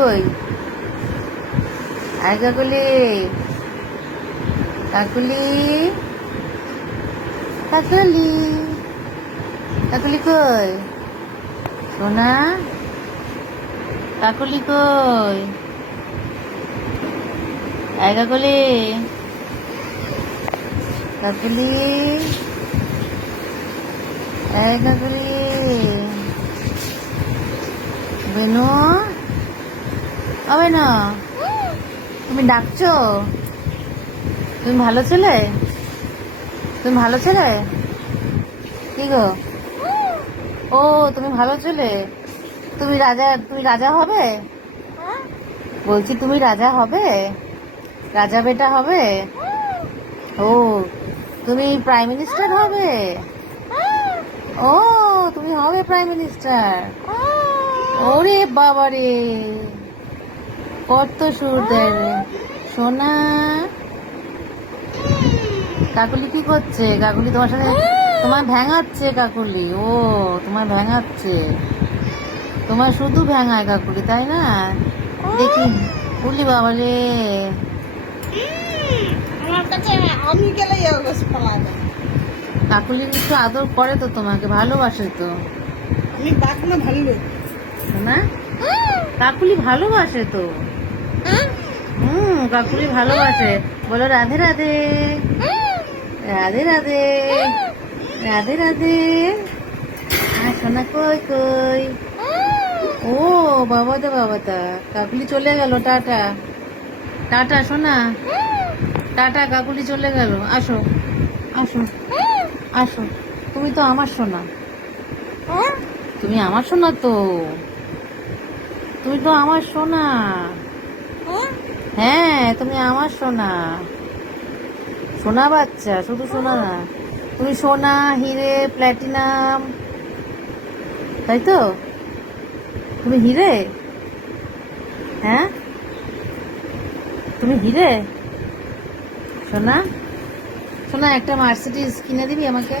কই আয় কাকুলি, কাকুলি, কাকুলি, কাকুলি কই সোনা, কাকুলি কই, আয় কাকুলি, কাকুলি, আয় কাকুলি, বেনু, না তুমি ডাকছো? তুমি ভালো ছেলে? তুমি ভালো ছেলে? কি গো? ও তুমি ভালো ছেলে, তুমি রাজা হবে? বলছি তুমি রাজা হবে, রাজা বেটা হবে? ও তুমি প্রাইম মিনিস্টার হবে? ও তুমি হবে প্রাইম মিনিস্টার? ওরে বাবারে, কত সুর দেয় রে সোনা। কাকুলি কি করছে? কাকুলি তোমার সাথে তোমার ভ্যাঙাচ্ছে কাকুলি। ও তোমার ভ্যাঙাচ্ছে, তোমার শুধু ভ্যাঙায় কাকুলি, তাই না? দেখি বলি বাবা রে, আমার কাছে আমি গেলেই কাকুলি একটু আদর করে তো, তোমাকে ভালোবাসে তো আমি ডাক না ভালো না? কাকুলি ভালোবাসে তো। কাকুলি ভালোবাসে। বলো রাধে রাধে, রাধে রাধে, রাধে রাধে। আর সোনা কই কই? ও বাবা দা কাকুলি চলে গেল, টাটা টাটা সোনা, টাটা, কাকুলি চলে গেল। আসো আসো আসো, তুমি তো আমার সোনা, তুমি আমার সোনা তো, তুমি তো আমার সোনা। হ্যাঁ তুমি আমার সোনা, সোনা বাচ্চা, শুধু সোনা না, তুমি সোনা, হিরে, প্ল্যাটিনাম, তাই তো? তুমি হিরে? হ্যাঁ তুমি হিরে সোনা। সোনা একটা মার্সিডিজ কিনে দিবি আমাকে?